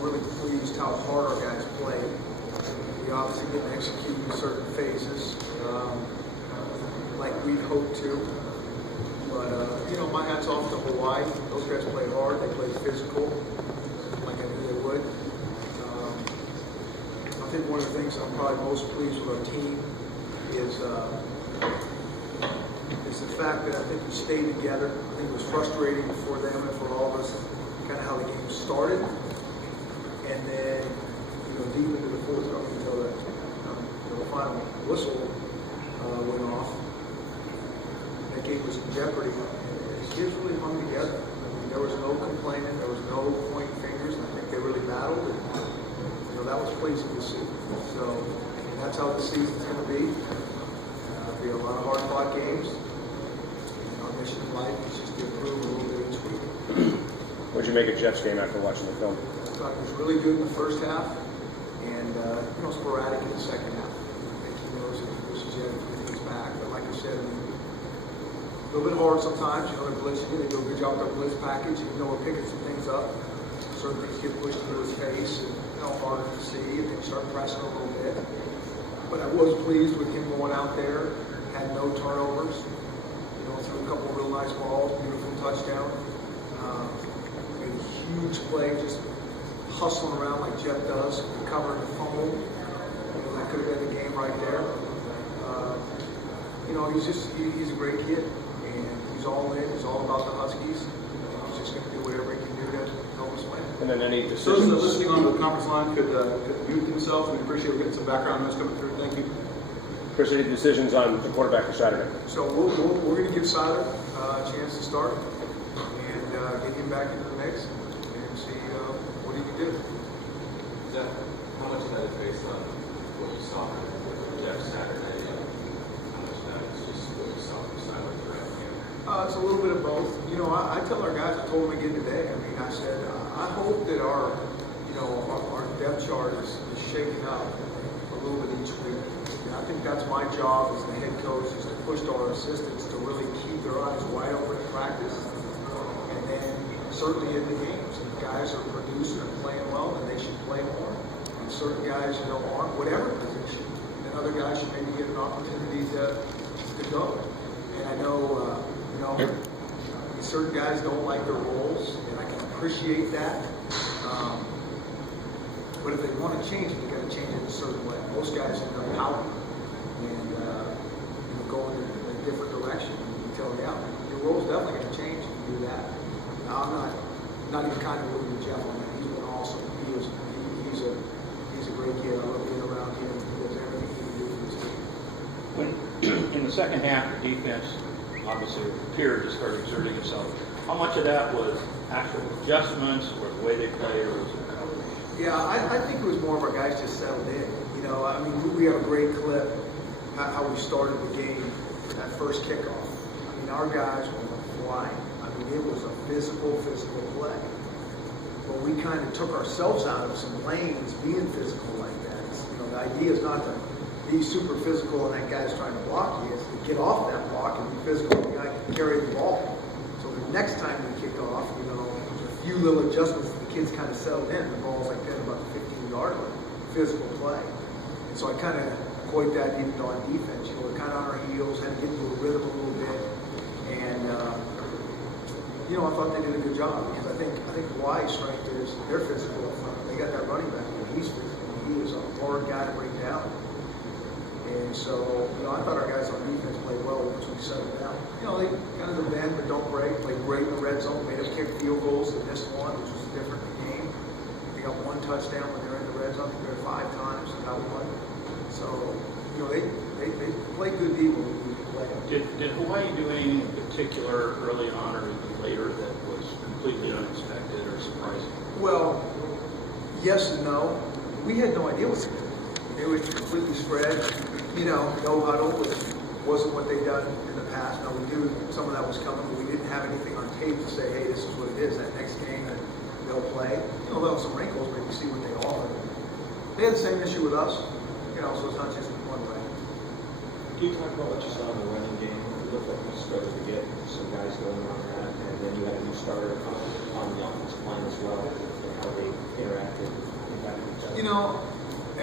really pleased how hard our guys played. We obviously didn't execute in certain phases like we'd hoped to. But, my hat's off to Hawai'i. Those guys played hard. They played physical, like I knew they would. I think one of the things I'm probably most pleased with our team is the fact that I think we stayed together. I think it was frustrating for them and for all of us, kind of how the game started. And then, deep into the fourth quarter until the final whistle went off. That game was in jeopardy. And the kids really hung together. I mean, there was no complaining. There was no pointing fingers. And I think they really battled. And, that was pleasing to see. So that's how the season's going to be. There'll be a lot of hard-fought games. Our mission in life is just to improve a little bit each week. What did you make of Jeff's game after watching the film? I thought he was really good in the first half, and sporadic in the second half. I think he knows that this is Jeff when he's back. But like I said, a little bit hard sometimes. They're blitzing. They do a good job with their blitz package. We're picking some things up. Certain things get pushed into his face, and harder to see. And they start pressing a little bit. But I was pleased with him going out there. Had no turnovers. Threw a couple of real nice balls. Beautiful touchdown. Made a huge play, just hustling around like Jeff does, covering the fumble. That could have been the game right there. He's a great kid, and he's all in. He's all about the Huskies. He's just going to do whatever he can do to help us win. And then any Those decisions? that are listening on the conference line could mute themselves. We appreciate getting some background noise coming through. Thank you. Chris, any decisions on the quarterback for Saturday? So we're going to give Cyler a chance to start and get him back into the mix and see what he can do. How much of that is based on what you saw from Jeff Saturday? How much of that is just what you saw from Cyler throughout the game? It's a little bit of both. I tell our guys, I told them again today, I said, I hope that our depth chart is shaken up a little bit each week. And I think that's my job as the head coach, is to push to our assistants to really keep their eyes wide open in practice. And then certainly in the games, if guys are producing and playing well, then they should play more. And certain guys, aren't whatever position. And other guys should maybe get an opportunity to go. And I know, certain guys don't like their roles, and I can appreciate that. But if they want to change it, they got to change it in a certain way. Most guys end up out and going in a different direction. You tell them, your role's definitely going to change if you do that. Now, I'm not even kind of looking at Jeff on that. He's been awesome. He's a great kid. I love being around him. He does everything he can do for his team. When in the second half, the defense obviously appeared to start exerting itself. How much of that was actual adjustments, or the way they played, or was it coverage? Yeah, I think it was more of our guys just settled in. We have a great clip how we started the game, that first kickoff. Our guys were flying. It was a physical play. But we kind of took ourselves out of some lanes being physical like that. The idea is not to be super physical and that guy's trying to block you. It's to get off that block and be physical and the guy can carry the ball. So the next time we kick off, there's a few little adjustments. The kids kind of settled in. The ball's like that about the 15-yard line. Physical play. And so I kind of equate that even on defense. We're kind of on our heels, had to get into a rhythm a little bit. And, I thought they did a good job, because I think Hawaii's strength is they're physical up front. They got that running back, and he's physical. He is a hard guy to bring down. And so, I thought our guys on defense played well once we settled down. They kind of bend but don't break. Played great in the red zone. Made us kick field goals. They missed one, which was different in the game. They got one touchdown when they were in the red zone. They were 5 times and got one. So, they played good people. Did Hawai'i do anything in particular early on or even later that was completely unexpected or surprising? Well, yes and no. We had no idea what to do. It was completely spread. No huddle, which wasn't what they'd done in the past. Now, we knew some of that was coming, but we didn't have anything on tape to say, hey, this is what it is. That next game that they'll play. They'll have some wrinkles, but you see what they are. They had the same issue with us, so it's not just one way. Can you talk about what you saw in the running game? It looked like you struggled to get some guys going on that, and then you had a new starter on the offensive line as well, and how they interacted You know,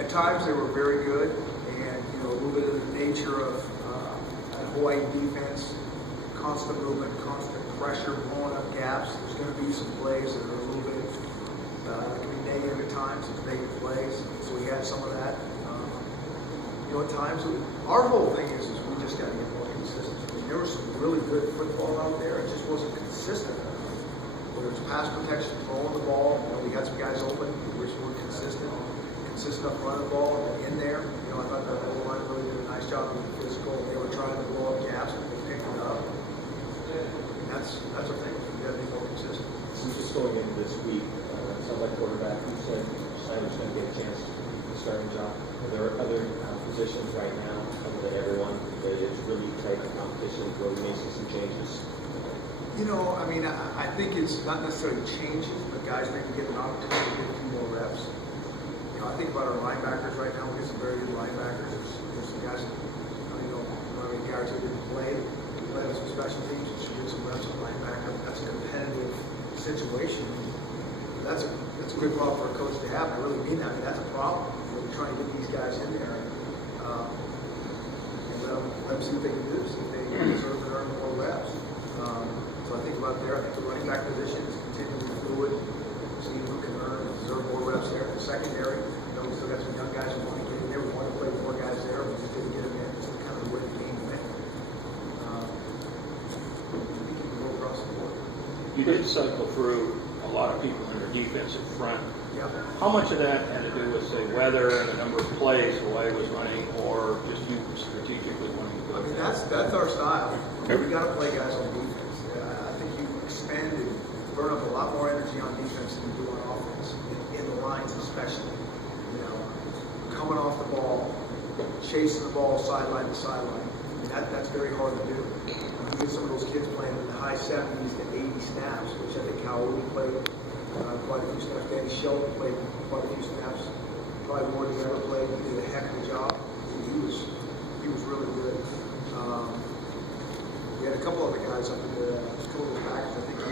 at times they were very good, and you know, a little bit of the nature of Hawai'i defense, constant movement, constant pressure, blowing up gaps. There's going to be some plays that are a little bit that can be negative at times, it's negative plays. So we had some of that. You know, at times, our whole thing is we just got to get more consistent. There was some really good football out there. It just wasn't consistent enough. Whether it's pass protection, throwing the ball, you know, we got some guys open. We were consistent up running the ball in there. You know, I thought that whole line really did a nice job being physical. They were trying to blow up gaps, but they picked it up. And that's a thing. We got to be more consistent. So just going into this week, it sounds like quarterback, you said Cyler's going to get a chance to get the starting job. Are there other positions right now, other than everyone, where it's really tight in competition, where we may see some changes? You know, I mean, I think it's not necessarily changes, but guys maybe get an opportunity to get a few more reps. You know, I think about our linebackers right now. We get some very good linebackers. There's some guys, I don't know how many guys who didn't play. We played on some special teams. We should get some reps on linebacker. That's a competitive situation. That's a good problem for a coach to have. I really mean that. I mean, that's a problem. You know, we're trying to get these guys in there and let them see what they can do, see if they deserve to earn more reps. So I think about there. I think the running back position is continually fluid. See who can earn and deserve more reps there. The secondary, you know, we still got some young guys who want to get in there. We want to play with more guys there. We just didn't get them in. It's kind of the way the game went. We can go across the board. You did cycle through a lot of people in your defensive front. Yeah. How much of that had to do with, say, weather and the number of plays Hawai'i was running, or just you strategically wanting to go? I mean, that's our style. We got to play guys on defense. I think you expend and burn up a lot more energy on defense than you do on offense, in the lines especially. You know, coming off the ball, chasing the ball sideline to sideline. I mean, that's very hard to do. You get some of those kids playing in the high 70s to 80 snaps, which I think Hawai'i played quite a few snaps. Danny Shelton played quite a few snaps, probably more than he ever played. He did a heck of a job. He was really good. We had a couple other guys up in the couple of the backers. I think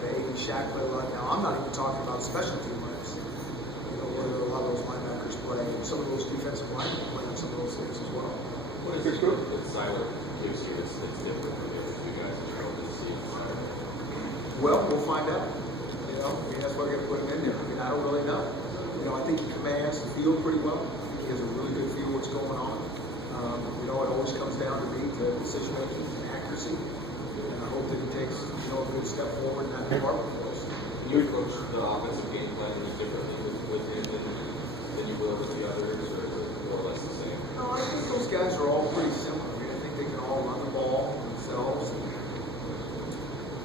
Bay and Shaq played a lot. Now I'm not even talking about special team reps. You know, where a lot of those linebackers play, and some of those defensive linemen play on some of those things as well. What is it that Cyler gives you that's different from the other two guys that you're able to see? Well, we'll find out. You know, I mean, that's why we're going to put him in there. I mean, I don't really know. You know, I think he commands the field pretty well. I think he has a really good feel of what's going on. You know, it always comes down to decision making and accuracy. And I hope that he takes, you know, a good step forward in that department for us. You approach the offensive game plan differently with him than you will with the others, or more or less the same? No, I think those guys are all pretty similar. I mean, I think they can all run the ball themselves. And,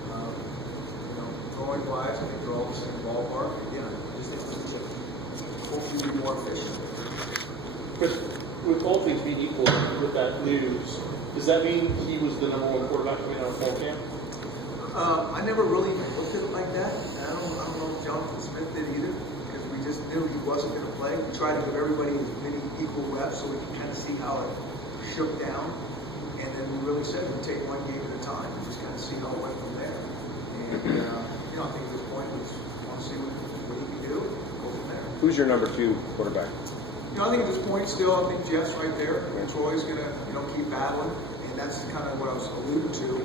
you know, throwing wise, I think they're all the same ballpark. Again, I just think we need to hopefully be more efficient. Chris, with all things being equal with that news, does that mean he was the number one quarterback coming out of fall camp? I never really looked at it like that. I don't know if Jonathan Smith did either, because we just knew he wasn't going to play. We tried to give everybody as many equal reps so we could kind of see how it shook down. And then we really said we'd take one game at a time and just kind of see how it went from there. And, you know, I think at this point we just want to see what he can do and go from there. Who's your number 2 quarterback? You know, I think at this point still, I think Jeff's right there. And Troy's going to, you know, keep battling. And that's kind of what I was alluding to.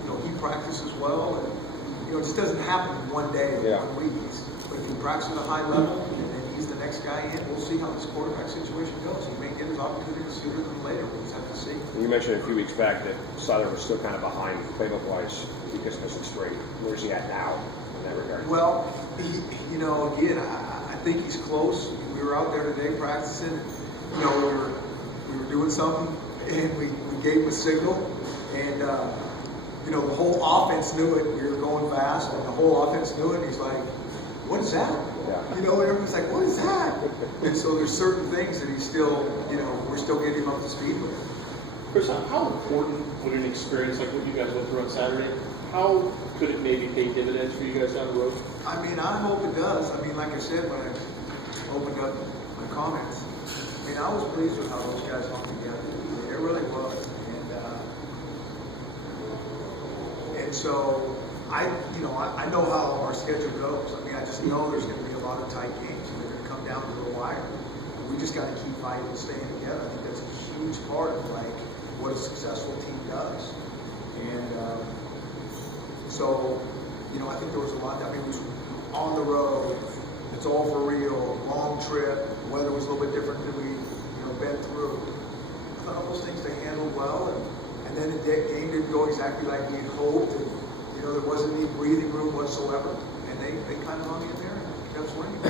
You know, he practices well. And, you know, it just doesn't happen in one day or 1 week. But if he practices at a high level and then he's the next guy in, we'll see how this quarterback situation goes. He may get his opportunity sooner than later. We'll just have to see. You mentioned a few weeks back that Cyler was still kind of behind playbook-wise. He just missing straight. Where's he at now in that regard? Well, you know, again, I think he's close. We were out there today practicing. You know, we were doing something, and we gave him a signal, and you know, the whole offense knew it. We were going fast, and the whole offense knew it. He's like, "What is that?" Yeah. You know, and everyone's like, "What is that?" And so there's certain things that he's still, you know, we're still getting him up to speed with. Chris, how important would an experience like what you guys went through on Saturday, how could it maybe pay dividends for you guys down the road? I mean, I hope it does. I mean, like I said, when I opened up my comments, I mean, I was pleased with how those guys hung together. It really was. And so, I know how our schedule goes. I mean, I just know there's going to be a lot of tight games, and they're going to come down to the wire. And we just got to keep fighting and staying together. I think that's a huge part of like what a successful team does. And so, you know, I think there was a lot. I mean, it was on the road. It's all for real. Long trip. Weather was a little bit different than we, you know, been through. I thought all those things they handled well, and then the game didn't go exactly like we had hoped. And, you know, there wasn't any breathing room whatsoever, and they kind of hung in there and kept swinging.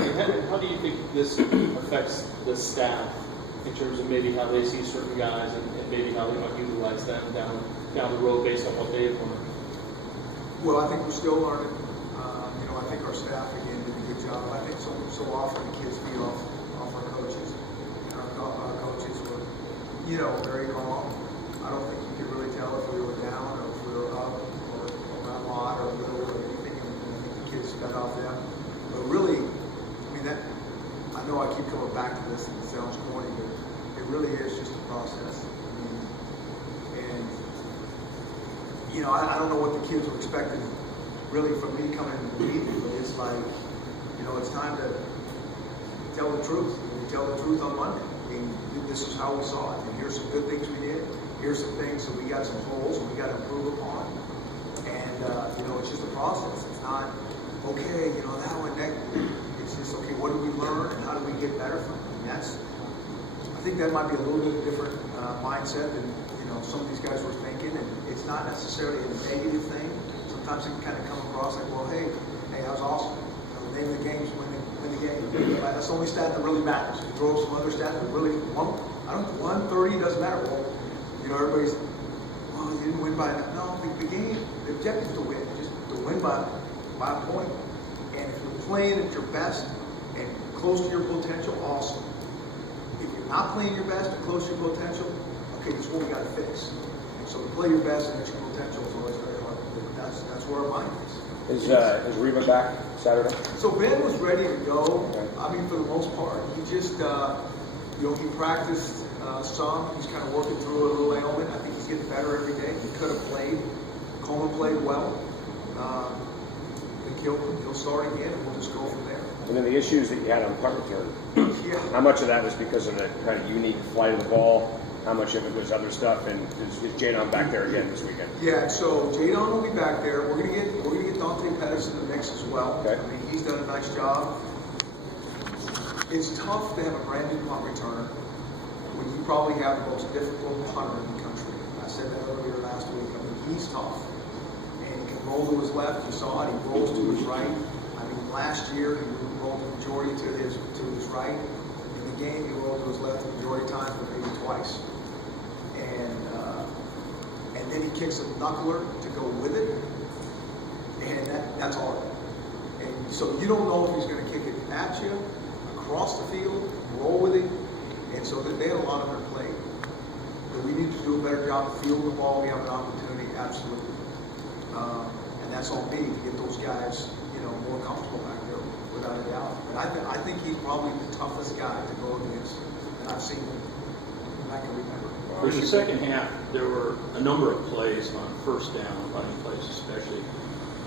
How do you think this affects the staff in terms of maybe how they see certain guys and maybe how they might utilize them down the road based on what they've learned? Well, I think we're still learning. You know, I think our staff again did a good job. I think so often the kids feed off our coaches. And our coaches were, you know, very calm. I don't think you could really tell if we were down or if we were up or a lot or a little or anything. And I think the kids fed off them. But really, I mean, that I know I keep coming back to this and it sounds corny, but it really is just a process. I mean, and you know, I don't know what the kids were expecting really from me coming to the meeting, but it's like, you know, it's time to tell the truth. We tell the truth on Monday. I mean, this is how we saw it. And here's some good things we did. Here's some things that we got some holes and we got to improve upon. And, you know, it's just a process. It's not, okay, you know, that one, that. It's just, okay, what did we learn and how do we get better from it? And that's, I think that might be a little bit different mindset than, you know, some of these guys were thinking. And it's not necessarily a negative thing. Sometimes it can kind of come across like, well, hey, that was awesome. You know, the name of the game is win the game. That's the only stat that really matters. If you throw some other stats that really, 130 doesn't matter. Well, you know, everybody's, well, you didn't win by enough. No, the game, the objective is to win, just to win by a point. And if you're playing at your best and close to your potential, awesome. If you're not playing your best and close to your potential, okay, that's what we got to fix. And so to play your best and at your potential is always very hard. That's where our mind is. Is Reba back Saturday? So Ben was ready to go. Okay. I mean, for the most part, he just, you know, he practiced some. He's kind of working through a little ailment. I think he's getting better every day. He could have played. Coleman played well. I think he'll start again, and we'll just go from there. And then the issues that you had on punt return. Yeah. How much of that was because of the kind of unique flight of the ball? How much of it was other stuff? And is Jadon back there again this weekend? Yeah, so Jadon will be back there. We're gonna get Dante Petersen in the mix as well. Okay. I mean, he's done a nice job. It's tough to have a brand new punt returner when you probably have the most difficult punter in the country. I said that earlier last week. I mean, he's tough, and he can roll to his left. You saw it. He rolls to his right. I mean, last year he rolled the majority to his right. In the game, he rolled to his left the majority of times, but maybe twice. And then he kicks a knuckler to go with it, and that's hard. And so you don't know if he's going to kick it at you, across the field, roll with it, and so they had a lot on their plate. But we need to do a better job of fielding the ball. We have an opportunity, absolutely, and that's on me to get those guys, you know, more comfortable back there, without a doubt. But I think he's probably the toughest guy to go against, and I've seen him, and I can remember. For the second half, there were a number of plays on first down, running plays especially,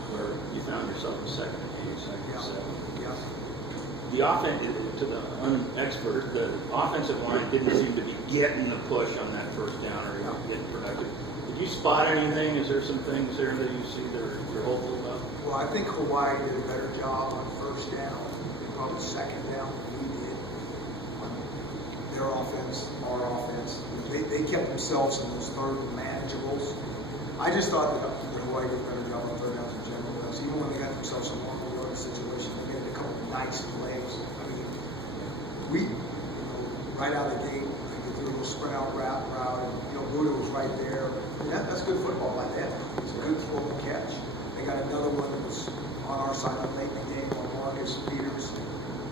where you found yourself in second and 8, second and 7. Yeah. The offense, to the unexpert, the offensive line didn't seem to be getting the push on that first down or getting productive. Did you spot anything? Is there some things there that you see that you're hopeful about? Well, I think Hawai'i did a better job on first down and probably second down than we did on their offense, our offense. They kept themselves in those third manageables. I just thought that Hawai'i did a better job on third downs in general. Because even when they got themselves in one yard situation, they made a couple of nice plays. I mean, we, you know, right out of the gate, they threw a little sprint out route, and you know, Budda was right there. And that's good football by them. It's a good throw and catch. They got another one that was on our side of late in the game on Marcus Petersen.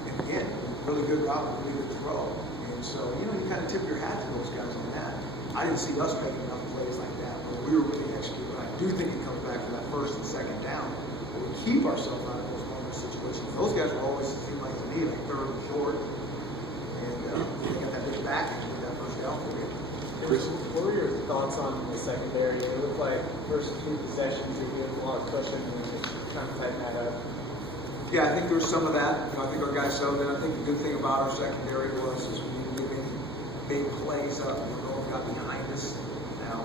And again, really good route, really good throw. And so, you know, you kind of tip your hat to those guys on that. I didn't see us making enough plays like that, but we were really executing. But I do think it comes back to that first and second down, where we keep ourselves out of those moment situations. Those guys will always seem like to me like third and short, and they got that big package with that first down for you. Chris, what were your thoughts on the secondary? It looked like first 2 possessions you're getting a lot of cushion and you're trying to tighten that up. Yeah, I think there was some of that. I think our guys settled in. I think the good thing about our secondary was is we didn't give any big plays up. No one got behind us. Now,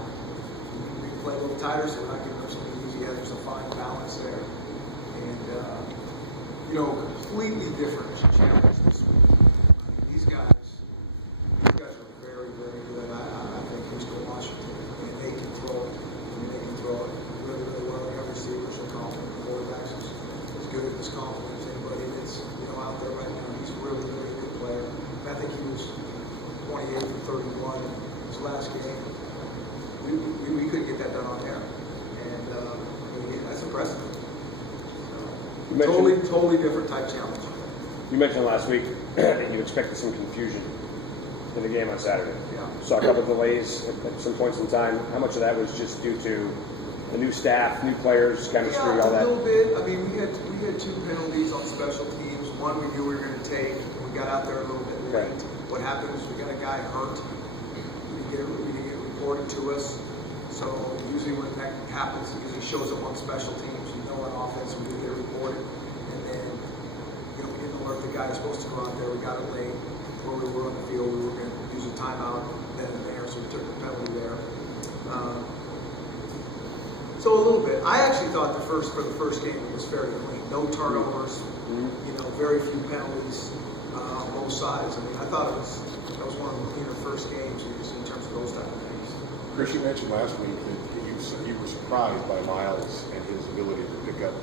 we play a little tighter, so we're not giving up some easy. There's a fine balance there. And, completely different challenge this week. These guys are very, very good. I think Houston, Washington, and they can throw it. They can throw it really, really well. They have receivers are confident. The quarterbacks is good at this confidence. Anybody that's out there right now, he's a really, really good player. And I think he was 28 for 31 his last game. We couldn't get that done on air, and that's impressive. Totally different type challenge. You mentioned last week that you expected some confusion in the game on Saturday. Yeah. Saw a couple of delays at some points in time. How much of that was just due to the new staff, new players, chemistry, all that? A little bit. I mean, we had 2 penalties on special teams. One we knew we were going to take. We got out there a little bit late. Okay. What happened is we got a guy hurt. We didn't get it reported to us. So usually when that happens, it usually shows up on special teams. On offense, we didn't get it reported. And then, we didn't alert the guy who's supposed to go out there. We got it late. Where we were on the field, we were going to use a timeout then and there, so we took the penalty there. So a little bit. I actually thought for the first game it was fairly clean. No turnovers, very few penalties on both sides. I mean, I thought that was one of the cleaner first games in terms of those type of things. Chris, you mentioned last week that you were surprised by Miles and his ability to pick up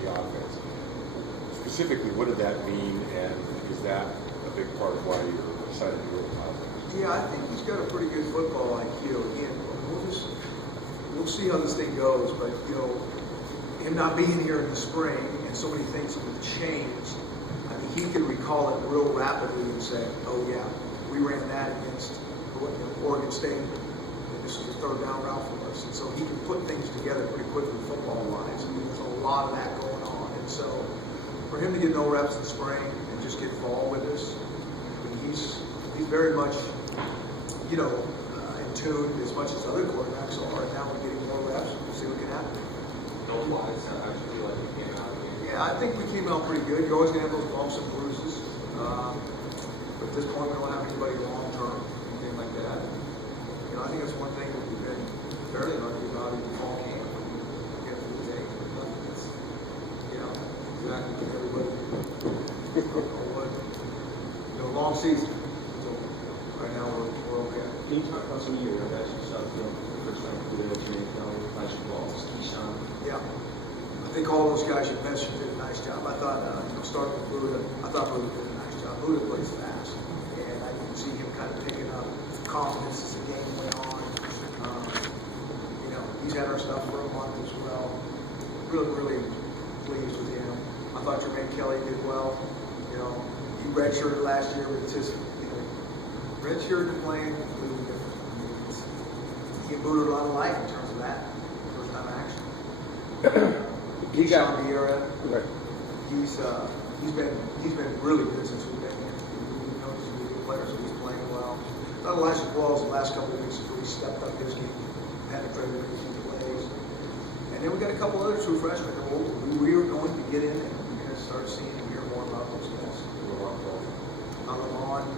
the offense. Specifically, what did that mean, and is that a big part of why you're excited to go with Miles? Yeah, I think he's got a pretty good football IQ. Again, we'll see how this thing goes, but him not being here in the spring and so many things have changed. I mean, he can recall it real rapidly and say, "Oh yeah, we ran that against Oregon State. This is a 3rd down route for us," and so he can put things together pretty quickly football-wise. I mean, there's a lot of that going on, and so for him to get no reps in spring and just get involved with us, I mean, he's very much, in tune as much as other quarterbacks are. And now we're getting more reps. We'll see what can happen. Health-wise, I actually feel like we came out of the game. Yeah, I think we came out pretty good. You're always going to have those bumps and bruises, but at this point, we don't have anybody long-term, anything like that. I think that's one thing that we've been fairly lucky about in the fall camp. When you get through the day, it's, exactly what everybody, long season. So right now we're okay. Can you talk about some of your guys you saw the first round of the Jermaine Kelly, Elijah Balls, Keyshawn? Yeah. I think all those guys you mentioned did a nice job. I thought, starting with Budda, I thought Budda did a nice job. Budda plays fast, and I can see him kind of picking up confidence as the game went on. He's had our stuff for a month as well. Really, really pleased with him. I thought Jermaine Kelly did well. He redshirted last year, but it's just, redshirt and playing is completely different. I mean, he and Budda are a lot alike in terms of that. First time action. He got Vieira. right. He's been really good since we've been here. He's a good player, so he's playing well. Not Elijah Balls the last couple of weeks has really stepped up his game, penetrated a few plays. And then we got a couple other true freshmen that we are going to get in and we're going to start seeing and hear more about those guys. Lamont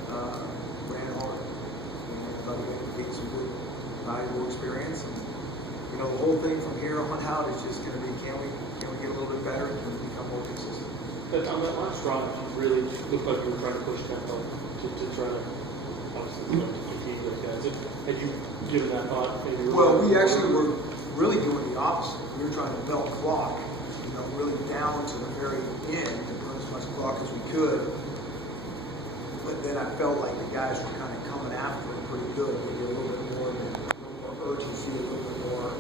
ran hard. I thought he had to get some good, valuable experience. And, the whole thing from here on out is just going to be, can we get a little bit better and can we become more consistent? But on that last drive, you really looked like you were trying to push tempo to try to obviously compete with guys. Had you given that thought? Maybe Well, we actually were really doing the opposite. We were trying to melt clock, really down to the very end to burn as much clock as we could. But then I felt like the guys were kind of coming after it pretty good. We did a little bit more urgency, a little bit more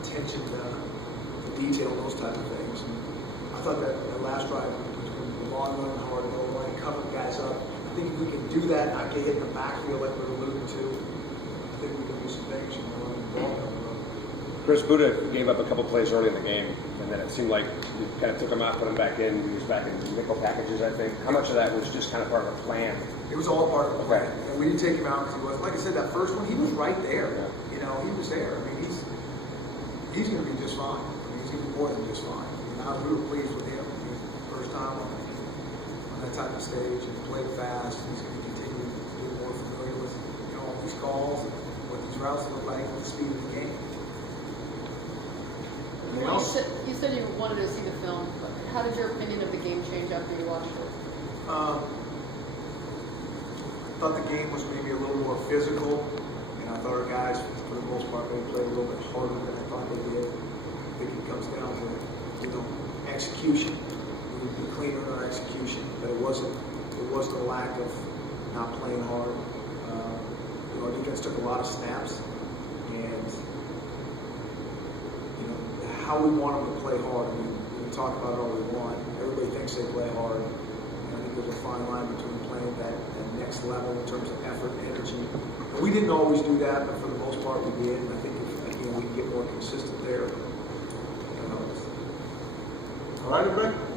attention to detail, those type of things. And I thought that last drive between the long run and hard goal line, covering guys up. I think if we can do that, not get hit in the backfield like we were alluding to, I think we can do some things. Chris, Budda gave up a couple plays early in the game, and then it seemed like you kind of took him out, put him back in. He was back in nickel packages, I think. How much of that was just kind of part of a plan? It was all part of the plan. Okay. And we didn't take him out because he wasn't. Like I said, that first one, he was right there. Yeah. He was there. I mean, he's going to be just fine. I mean, he's even more than just fine. We were pleased with him. time on that type of stage and played fast. He's going to continue to be more familiar with, all these calls and what these routes look like and the speed of the game. Anything else? You said you wanted to see the film, but how did your opinion of the game change after you watched it? I thought the game was maybe a little more physical, and I thought our guys, for the most part, maybe played a little bit harder than I thought they did. I think it comes down to, execution. We would be cleaner in our execution, but it wasn't a lack of not playing hard. Our defense took a lot of snaps, and how we want them to play hard. We can talk about it all we want. Everybody thinks they play hard. I think there's a fine line between playing that next level in terms of effort and energy. And we didn't always do that, but for the most part we did. And I think if we can get more consistent there, it helps. All right, everybody?